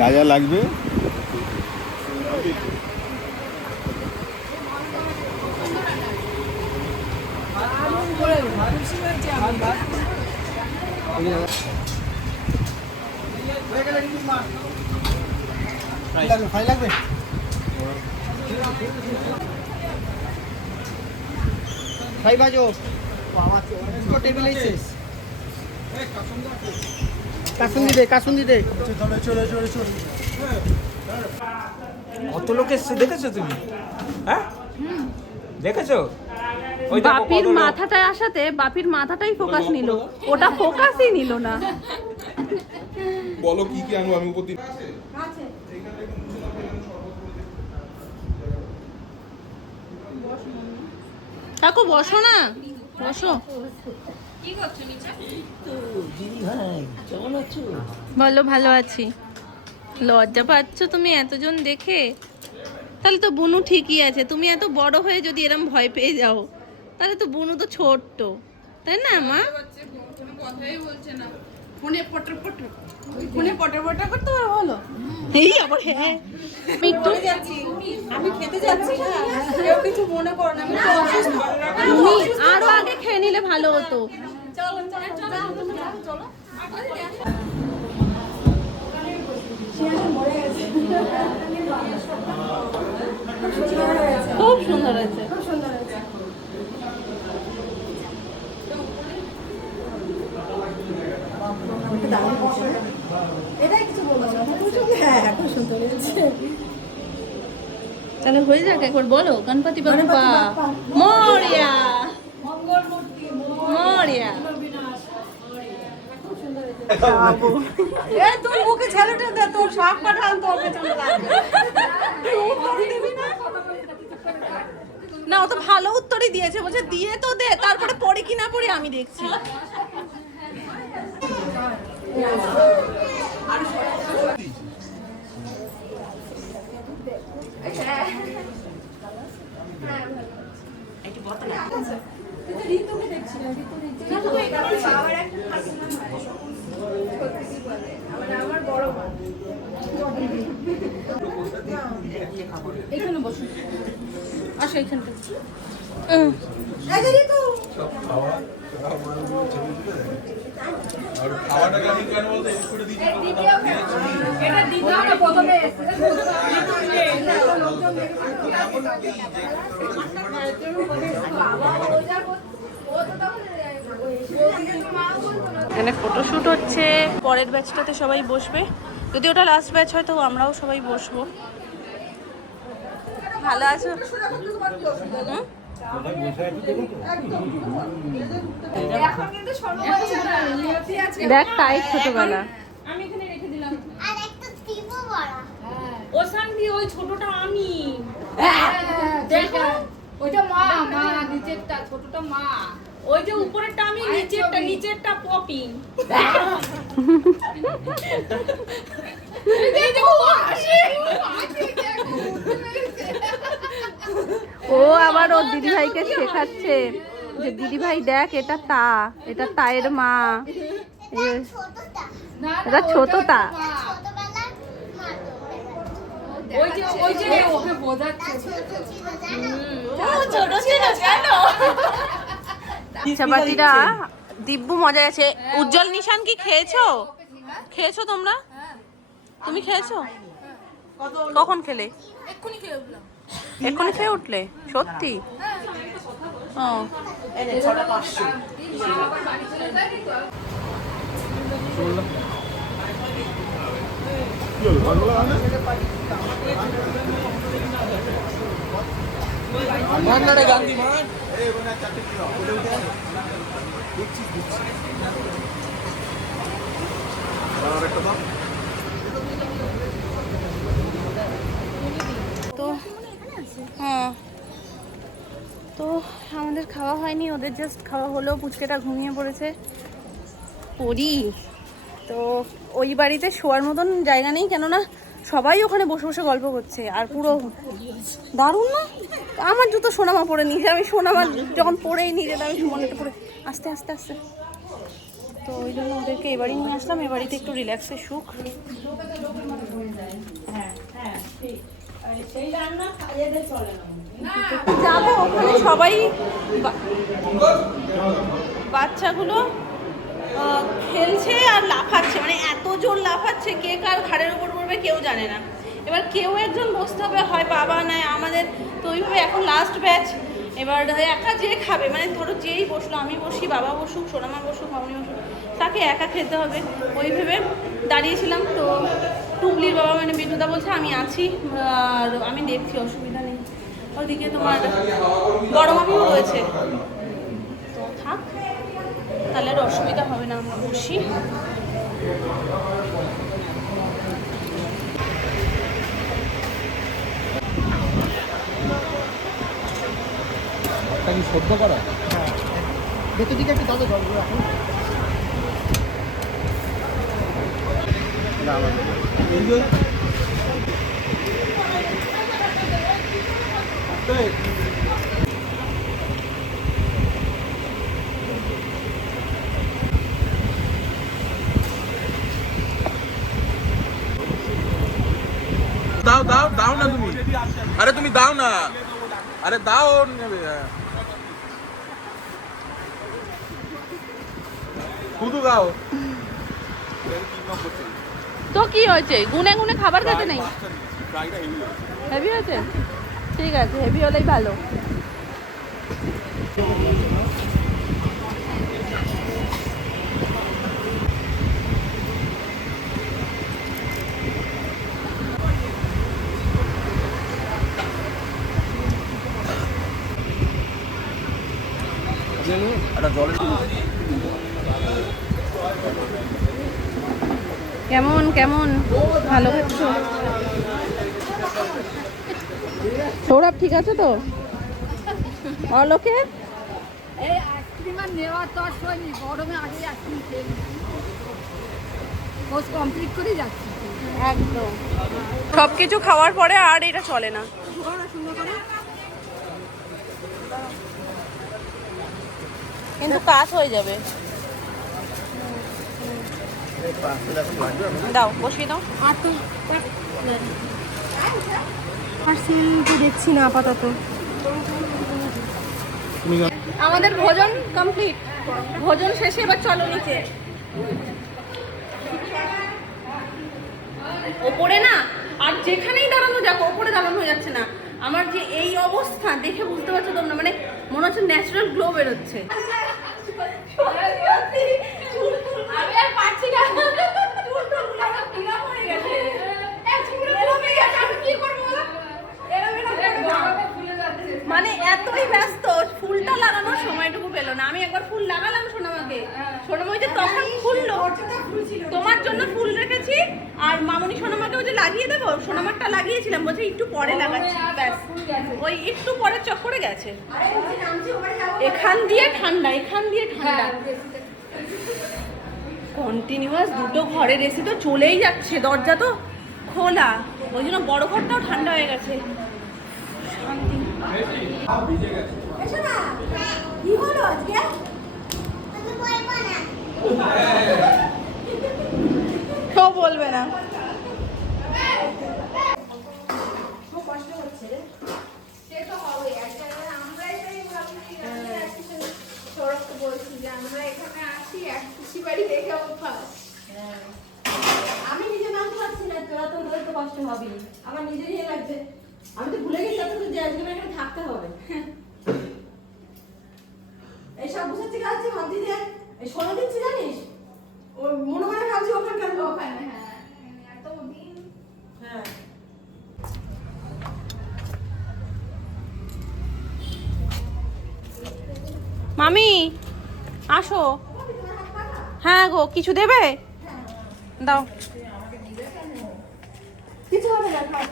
যা যা লাগবে লাগবে ভাই বাজো টেবিলে শেষ কাসুন্দি দে কত লোক এসছে দেখেছো তুমি? হ্যাঁ দেখেছো? বাপির মাথাটায় আসাতে বাপির মাথাটাই ফোকাস নিল, ওটা ফোকাসই নিল না। বলো কি কি আনবো আমি উপর কাকু বসো না, বসো। বলো ভালো আছি। লজ্জা পাচ্ছ তুমি এতজন দেখে? তাহলে তো বুনু ঠিকই আছে। তুমি এত বড় হয়ে যদি এরম ভয় পেয়ে যাও তাহলে তো বুনু তো ছোট্ট, তাই না মা? কথাই বলছে না, ফোনে পটর পটর করতে পারো বলো। এই আবার হ্যাঁ আমি খেতে যাচ্ছি না, কেউ কিছু মনে করো না, আমি তো অসুস্থ। তুমি আরো আগে খেয়ে নিলে ভালো হতো। চলো চলো খুব সুন্দর আছে। তাহলে হয়ে যাক, একবার বলো গণপতি বাপ্পা মোরিয়া মোরিয়া। তুই মুখে ছেলেটা দে, তোর সব পাঠান তোর পেছনে লাগবে। না ও তো ভালো উত্তরই দিয়েছে, বলছে দিয়ে তো দে, তারপরে পড়ি কি না পড়ি আমি দেখছি। এখানে বসো, আসো এখানটা। এটা দিতে হবে প্রথমে। এখানে ফটোশুট হচ্ছে, পরের ব্যাচটাতে সবাই বসবে। যদি ওটা লাস্ট ব্যাচ হয় তো আমরাও সবাই বসবো। ভালো আছো? দেখ টাইট ছোটবেলা। আমি এখানে রেখে দিলাম। আর একটা টিপও বড় ও শান্তি, ওই ছোটটা আমি। দেখো ওইটা মা, নিচেরটা ছোটটা মা। ওই যে উপরেরটা আমি, নিচেরটা পপি। ও আবার ওর দিদিভাইকে শেখাচ্ছে যে দিদিভাই দেখ এটা তায়ের মা, এটা ছোটটা। ওই যে ওকে বোঝাচ্ছে। চাপাতিরা দিব্যু মজা আছে। উজ্জ্বল নিশান কি খেয়েছো তোমরা? তুমি খেয়েছো? কখন খেলে? এক্ষুনি খেয়ে উঠলে? সত্যি? ও গান্ধী মাঠ তো হ্যাঁ, তো আমাদের খাওয়া হয়নি, ওদের জাস্ট খাওয়া হলো। পুচকেটা ঘুমিয়ে পড়েছে। তো ওই বাড়িতে শোয়ার মতন জায়গা নেই, কেননা সবাই ওখানে বসে বসে গল্প করছে। আর পুরো দারুণ না? আমার জুতো সোনামা পরে নিয়েছে, আমি সোনামা যখন পরেই নিয়ে যেতাম আমি মনেটা পরে আস্তে আস্তে আস্তে। তো তো ওই জন্য ওদেরকে এবারই নিয়ে আসলাম, এবাড়িতে একটু রিল্যাক্সের সুখ। যাবো ওখানে সবাই বাচ্চাগুলো খেলছে আর লাফাচ্ছে, মানে এত জোর লাফাচ্ছে, কে কার ঘাড়ের উপর পড়বে কেউ জানে না। এবার কেউ একজন বসতে হবে, হয় বাবা নয় আমাদের, তো ওইভাবে এখন লাস্ট ব্যাচ। এবার একা যে খাবে, মানে ধরো যেই বসলো, আমি বসি, বাবা বসুক, সোনামা বসুক, মামনি বসুক, তাকে একা খেতে হবে ওই ভেবে দাঁড়িয়েছিলাম। তো টুবলির বাবা মানে বিটুদা বলছে আমি আছি আর আমি দেখছি, অসুবিধা নেই। ওদিকে তোমার বড় মামিও রয়েছে, তো থাক, তাহলে আর অসুবিধা হবে না, আমরা বসি। সদ্য করা ভেতর দিকে একটু দাদা জল রাখুন। দাও দাও দাও না তুমি, আরে তুমি দাও না, আরে দাও, ওর নেবে। শুধু গাও। তো কি হয়েছে, গুনে গুনে খাবার খেতে নেই? হেভি হয়েছে, ঠিক আছে, হেভি হলেই ভালো। কেমন কেমন ভালো খাচ্ছ? সৌরভ ঠিক আছে তো? অলোকে এই আইসক্রিম আর নেওয়ার তো আর সময় নেই, গরমে আগে আইসক্রিম খেয়ে কোর্স কমপ্লিট করে যাচ্ছি একদম, সব কিছু খাওয়ার পরে আর এটা চলে না। কিন্তু কাজ হয়ে যাবে, দাও বসিয়ে দাও। আর তো দেখছি না আপাতত। আমাদের ভোজন কমপ্লিট, ভোজন শেষে এবার চলো নিচে। ওপরে না আর যেখানেই দাঁড়ানো যাক, ওপরে দাঁড়ানো যাচ্ছে না। আমার যে এই অবস্থা দেখে বুঝতে পারছো তোমরা, মানে মনে হচ্ছে ন্যাচারাল গ্লো বেরোচ্ছে। আমি আর পারছি না, মানে এতই ব্যস্ত, ফুলটা লাগানোর সময়টুকু পেলো না। আমি একবার ফুল লাগালাম সোনামাকে, সোনামা যে তখন খুললো, তোমার জন্য ফুল রেখেছি আর মামনি সোনামাকেও যে লাগিয়ে দেবো, সোনামারটা লাগিয়েছিলাম, বলছে একটু পরে লাগাচ্ছি, ব্যাস ওই একটু পরে চক্করে গেছে। এখান দিয়ে ঠান্ডা, এখান দিয়ে ঠান্ডা, কন্টিনিউয়াস দুটো ঘরের এসি তো চলেই যাচ্ছে, দরজা তো খোলা, ওই জন্য বড় ঘরটাও ঠান্ডা হয়ে গেছে। শান্তি। কি হলো আজকে? আমি বলবো না। কেউ বলবে না। আমি নিজে নামতে পারছি না, তোরা তো তোদের তো কষ্ট হবেই, আমার নিজেরই ইয়ে লাগছে। আমি তো ভুলে গেছি যে আজকে এখানে থাকতে হবে। এইসব বুঝাচ্ছি কাছে ভাবছি যে এই ষোলো দিচ্ছি জানিস, ও মনে মনে ভাবছি ওখানকার লোক। হ্যাঁ মামি আসো। হ্যাঁ গো, কিছু দেবে? দাও। কিছু হবে না, থাক।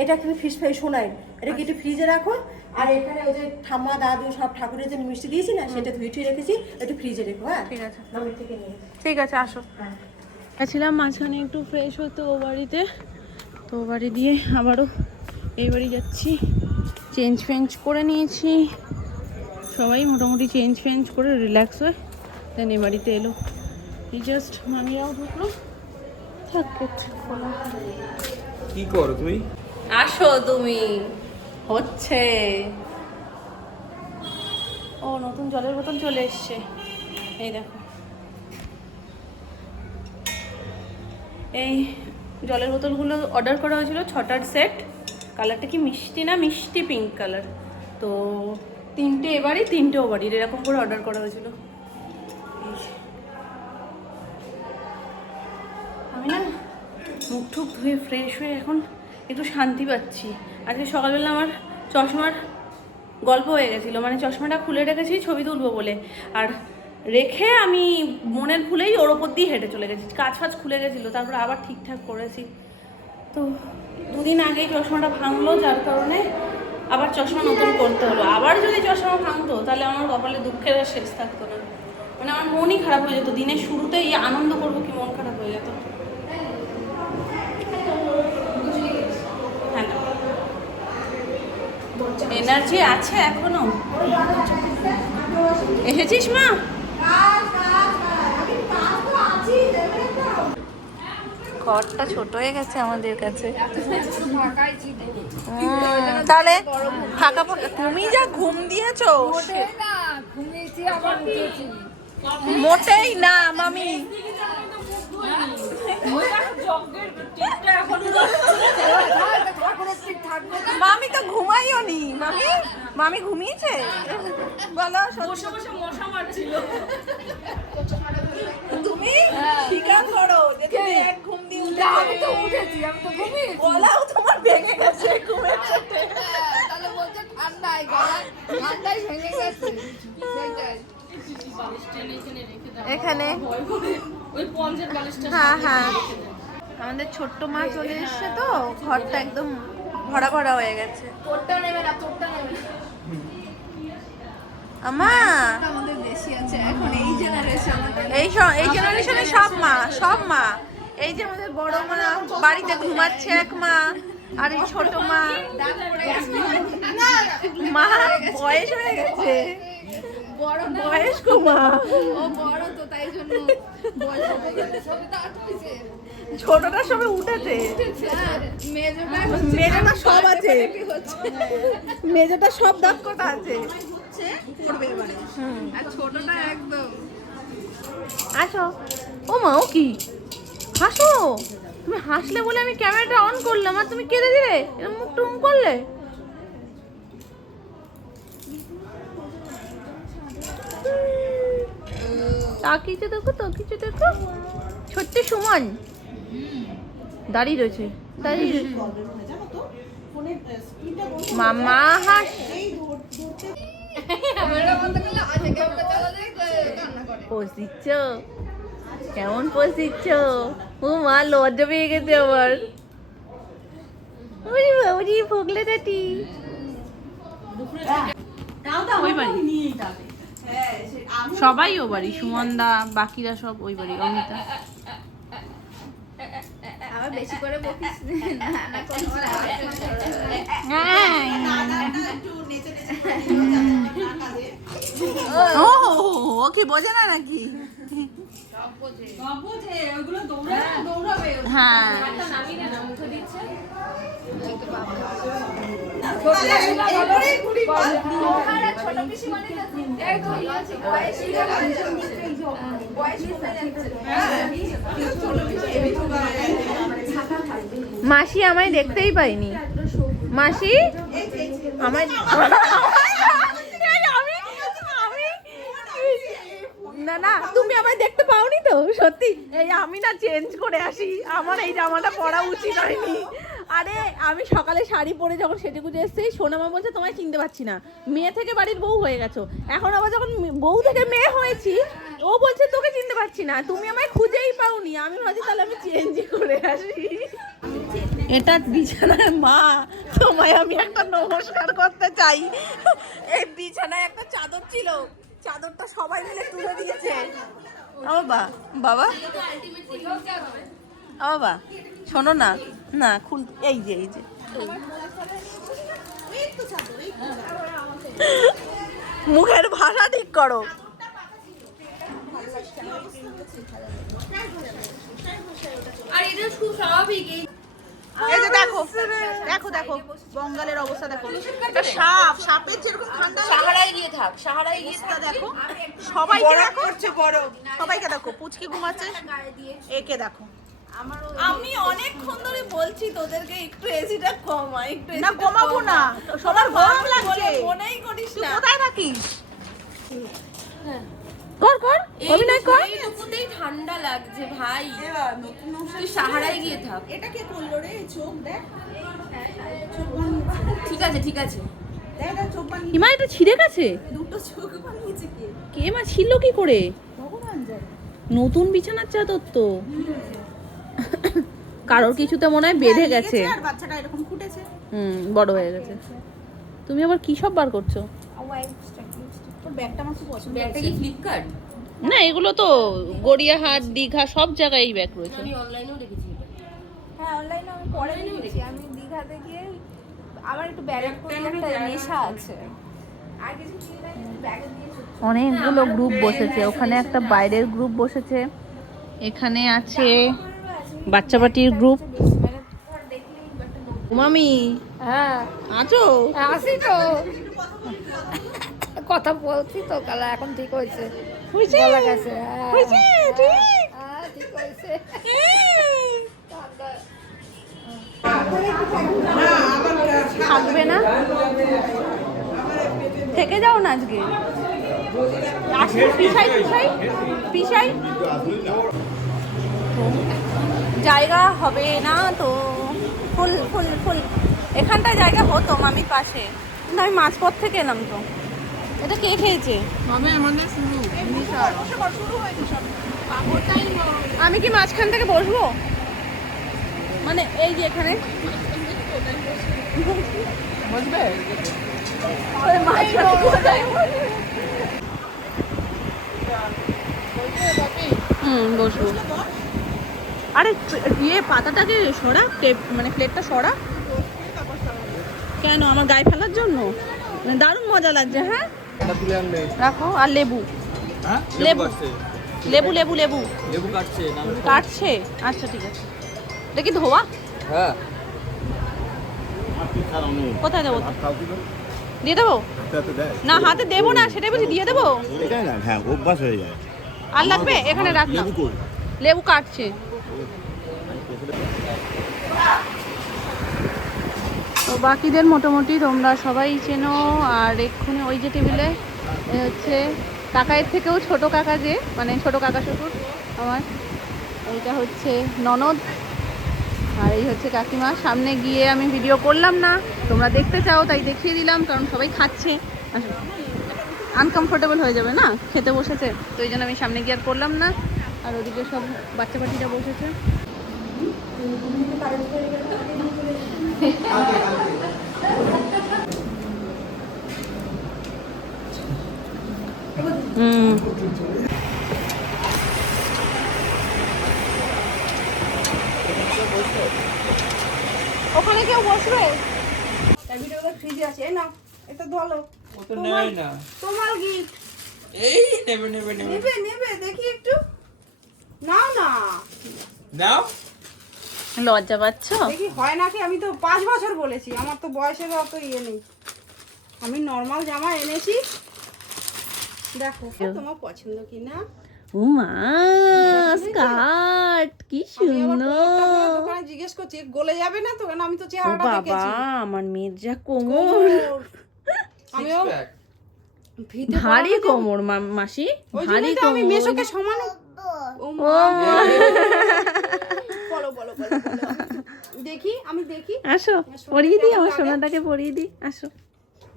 এটা একটু ফিস ফ্রাই শোনাই, এটা কি একটু ফ্রিজে রাখো। আর এখানে ওই যে ঠাম্মা দাদু সব ঠাকুরের যে মিষ্টি দিয়েছি না, সেটা ধুয়ে টুয়ে রেখেছি, একটু ফ্রিজে রেখো। হ্যাঁ ঠিক আছে, মামির থেকে নিয়ে। ঠিক আছে, আসো। গেছিলাম মাঝখানে একটু ফ্রেশ হতে ও বাড়িতে, তো ও বাড়ি দিয়ে আবারও এই বাড়ি যাচ্ছি। চেঞ্জ ফেঞ্জ করে নিয়েছি, সবাই মোটামুটি চেঞ্জ ফেঞ্জ করে রিল্যাক্স হয়, দেন এ বাড়িতে এলো। এই জাস্ট মামিরাও ঢুকলো, থাকে খোলা। কি করো তুমি? আসো তুমি, হচ্ছে। ও নতুন জলের বোতল চলে এসছে, এই দেখো। এই জলের বোতলগুলো অর্ডার করা হয়েছিল 6টার সেট। কালারটা কি মিষ্টি না মিষ্টি পিঙ্ক কালার। তো 3টে এবারই 3টে ওবারই এরকম করে অর্ডার করা হয়েছিল। আমি না মুখ টুক ধুয়ে ফ্রেশ হয়ে এখন একটু শান্তি পাচ্ছি। আজকে সকালবেলা আমার চশমার গল্প হয়ে গেছিলো, মানে চশমাটা খুলে রেখেছি ছবি তুলবো বলে, আর রেখে আমি মনের ভুলেই ওর ওপর দিয়ে হেঁটে চলে গেছি, কাজ ফাজ খুলে গেছিলো, তারপর আবার ঠিকঠাক করেছি। তো 2 দিন আগেই চশমাটা ভাঙলো, যার কারণে আবার চশমা নতুন করতে হলো। আবার যদি চশমা ভাঙতো তাহলে আমার কপালে দুঃখের আর শেষ থাকতো না, মানে আমার মনই খারাপ হয়ে যেত। দিনের শুরুতেই আনন্দ করবো কি মন খারাপ হয়ে যেত। হ্যাঁ, এনার্জি আছে এখনো। এসেছিস মা? ঘরটা ছোট হয়ে গেছে আমাদের কাছে। তাহলে ফাঁকা ফাঁকা। তুমি যা ঘুম দিয়েছো, মোটেই না মামি। মামি তো ঘুমাইও নি। মামি মামি ঘুমিয়েছে বলো? তুমি স্বীকার করো যে তুমি এক ঘুম দিয়ে উঠেছো। আমি তো উঠেছি, আমি তো ঘুমিয়েছি। বলাও তোমার ভেঙে গেছে ঘুমের সাথে। তাহলে বলছে ঠান্ডায় গলায় ঠান্ডায় ভেঙে গেছে। সেইটাই। এখানে হ্যাঁ হ্যাঁ আমাদের ছোট্ট মা চলে এসছে, তো ঘরটা একদম ভরা ভরা হয়ে গেছে। তোরটা নেবে না, তোরটা নেবে না। আমা আমাদের বেশি আছে এখন এই জেনারেশন। এই জেনারেশনে সব মা এই যে আমাদের বড় মা বাড়িতে ঘুমাচ্ছে এক মা, আর এই ছোট মা মা বয়স হয়ে গেছে, বড় বয়স্ক মা। ও বড় তো তাই জন্য বয়স হয়ে গেছে। সবই তো আটকেছে। ছোটটা সবে উঠেছে, মেজোটা সব আছে, মেজোটা সব দাঁত কটা আছে। আর ছোটটা একদম। আসো ও মা, ও কি হাসো? তুমি হাসলে বলে আমি ক্যামেরাটা অন করলাম, আর তুমি কেঁদে দিলে, এরকম মুখ টুম করলে। তাকিয়েছে দেখো, তাকিয়েছে দেখো, ছোট্ট সুমন দাঁড়িয়ে রয়েছে, দাঁড়িয়ে রয়েছে। মামা হাস পোজ দিচ্ছ, কেমন পোজ দিচ্ছ? ও মা লজ্জা পেয়ে গেছে আবার। ওরে বাবাজি ফোগলে দাটি। ওই বাড়ি সবাই ও বাড়ি, সুমনদা বাকিরা সব ওই বাড়ি, অমিতা। আবার বেশি করে বকিস না, না কোনো ও কি বোঝে না নাকি? হ্যাঁ মাসি আমায় দেখতেই পাইনি। মাসি আমায় না না তুমি আমায় দেখতে পাওনি তো সত্যি। এই আমি না চেঞ্জ করে আসি, আমার এই জামাটা পরা উচিত হয়নি। আরে আমি সকালে শাড়ি পরে যখন সেজে গুজে এসেছি, সোনামা বলছে তোমায় চিনতে পারছি না, মেয়ে থেকে বাড়ির বউ হয়ে গেছো। এখন আবার যখন বউ থেকে মেয়ে হয়েছি, ও বলছে তোকে চিনতে পারছি না, তুমি আমায় খুঁজেই পাওনি। আমি ভাবছি তাহলে আমি চেঞ্জ করে আসি। এটা বিছানার মা, তোমায় আমি একটা নমস্কার করতে চাই। এই বিছানায় একটা চাদর ছিল, চাদরটা সবাই মিলে তুলে দিয়েছে। বাবা বাবা বাবা শোনো না, না খুল, এই যে এই যে মুখের ভাষা ঠিক করো। আর এটা খুব স্বাভাবিক। এই যে দেখো দেখো দেখো বঙ্গালের অবস্থা দেখো, এটা সাপ, সাপের যেরকম ঠান্ডা সাহারায় গিয়ে থাক, সাহারায় গিয়ে অবস্থা দেখো, সবাইকে দেখো, সবাইকে দেখো, পুচকি ঘুমাচ্ছে, একে দেখো। আমি অনেকক্ষণ ধরে বলছি তোদেরকে একটু এসিটা কমা, একটু না কমাবো না, সবার গরম লাগছে, মনেই করিস না। কোথায় থাকিস? কর কর অভিনয় কর। এইটুকুতেই ঠান্ডা লাগছে ভাই, তুই সাহারায় গিয়ে থাক। এটা কে করলো রে? চোখ দেখ, ঠিক আছে ঠিক আছে। দেখ দেখ চোখ বানিয়ে, হিমা এটা ছিঁড়ে গেছে, দুটো চোখ বানিয়েছে কে? কে মা ছিল কি করে? ভগবান জানে। নতুন বিছানার চাদর তো কারোর কিছুতে মনে হয় বেঁধে গেছে, আর বাচ্চাটা এরকম ফুটেছে। বড় হয়ে গেছে। তুমি আবার কি সব বার করছো? তোর ব্যাগটা আমার খুব পছন্দ ব্যাগটা হয়েছে। কি ফ্লিপকার্ট? না এগুলো তো গড়িয়াহাট, দীঘা সব জায়গায় এই ব্যাগ রয়েছে। আমি অনলাইনেও দেখেছি এটা। হ্যাঁ অনলাইনে আমি পরে দেখেছি। আমি দীঘাতে গিয়ে আমার একটু ব্যাগের প্রতি একটা নেশা আছে, আর কিছু কিনে নাই, ব্যাগে দিয়ে অনেকগুলো গ্রুপ বসেছে, ওখানে একটা বাইরের গ্রুপ বসেছে, এখানে আছে বাচ্চা পাটির গ্রুপ। মামি হ্যাঁ আছো? আসি তো, কথা বলছি তো কালা, এখন ঠিক হয়েছে, হয়েছে? গলা গেছে, হ্যাঁ। হয়েছে? ঠিক? হ্যাঁ ঠিক হয়েছে। থাকবে না? থেকে যাও না আজকে, আসলে পিসাই পিসাই পিসাই জায়গা হবে না তো, ফুল ফুল ফুল। এখানটায় জায়গা হতো মামির পাশে, কিন্তু আমি মাঝপথ থেকে এলাম তো। এটা কে খেয়েছে? আমি কি মাঝখান থেকে বসবো? মানে এই যে এখানে বসবে? বসবো। আরে ইয়ে পাতাটাকে সরা, মানে প্লেটটা সরা। কেন আমার গায়ে ফেলার জন্য? মানে দারুণ মজা লাগছে। হ্যাঁ রাখো। আর লেবু, লেবু লেবু লেবু লেবু লেবু কাটছে না? কাটছে? আচ্ছা ঠিক আছে। এটা কি ধোয়া? হ্যাঁ। কোথায় দেবো? দিয়ে দেবো না, হাতে দেবো না, সেটাই বলছি, দিয়ে দেবো। হ্যাঁ অভ্যাস হয়ে যায়। আর লাগবে? এখানে রাখলাম। লেবু কাটছে। তো বাকিদের মোটামুটি তোমরা সবাই চেনো। আর এক্ষুনি ওই যে টেবিলে হচ্ছে কাকায়ের থেকেও ছোট কাকা, যে মানে ছোট কাকা শ্বশুর আমার, এইটা হচ্ছে ননদ, আর এই হচ্ছে কাকিমা। সামনে গিয়ে আমি ভিডিও করলাম না, তোমরা দেখতে চাও তাই দেখিয়ে দিলাম, কারণ সবাই খাচ্ছে, আনকমফোর্টেবল হয়ে যাবে না, খেতে বসেছে, তো এই জন্য আমি সামনে গিয়ে আর করলাম না। আর ওদিকে সব বাচ্চা পাটিরা বসেছে। ওখানে কেউ বসবে? ফ্রিজে আছে, এই নাও, এটা ধরো, ও তো নেয় না। তোমার গিফট। এই নেবে নেবে নেবে। নেবে নেবে, দেখি একটু নাও না, দাও। লজ্জা পাচ্ছ? দেখি হয় নাকি। আমি তো 5 বছর বলেছি, আমার তো বয়সের অত ইয়ে নেই, আমি নর্মাল জামা এনেছি, দেখো তোমার পছন্দ কি না। উমা স্কার্ট কি সুন্দর! দোকানে জিজ্ঞেস করছি গলে যাবে না তো, কারণ আমি তো ও চেহারাটা বাবা, দেখেছি। আমার মেয়ের যা কোমর, আমিও ভিতে ভারী পরানো যাবে। কোমর মাসি, ওই ভারী জন্যই তো আমি কোমর। মেশোকে সমান। ও ও মা, বলো বলো বলো বলো। দেখি, আমি দেখি। আসো পরিয়ে দিই, আমার সোনাটাকে পরিয়ে দিই, আসো।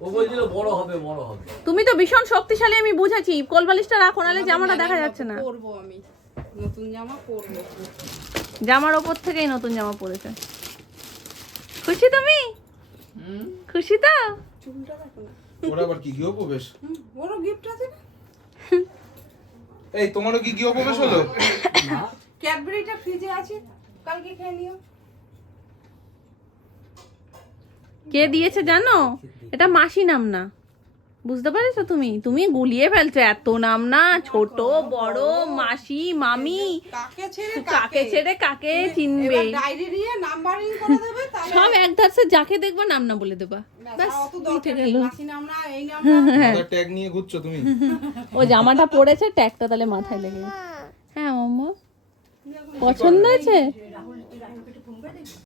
ও বলছিল বড় হবে বড় হবে। তুমি তো ভীষণ শক্তিশালী, আমি বুঝেছি। কোলবালিশটা রাখো, নাহলে জামাটা দেখা যাচ্ছে না। পরবো আমি, নতুন জামা পরবো। জামার ওপর থেকেই নতুন জামা পরেছে। খুশি তুমি? খুশি তো? চুলটা দেখো না, ওরা আবার কি গৃহপ্রবেশ? বড় গিফট আছে না। এই তোমারও কি গৃহপ্রবেশ হলো? ক্যাডবেরিটা ফ্রিজে আছে, কালকে খেয়ে নিও। কে দিয়েছে জানো? এটা মাসি নাম না, বুঝতে পারছো তুমি? তুমি গুলিয়ে ফেলছো, এত নাম না, ছোট বড় মাসি মামি, কাকে ছেড়ে কাকে চিনবে? ডায়েরি দিয়ে নাম্বারিং করে দেবে, সব এক ধারসে যাকে দেখবা নাম না বলে দেবা, ব্যাস উঠে গেল। মাসি নাম না, এই নাম ট্যাগ নিয়ে ঘুরছো তুমি? ও জামাটা পরেছে, ট্যাগটা তাহলে মাথায় লেগে গেছে। হ্যাঁ মাম্মা, পছন্দ আছে?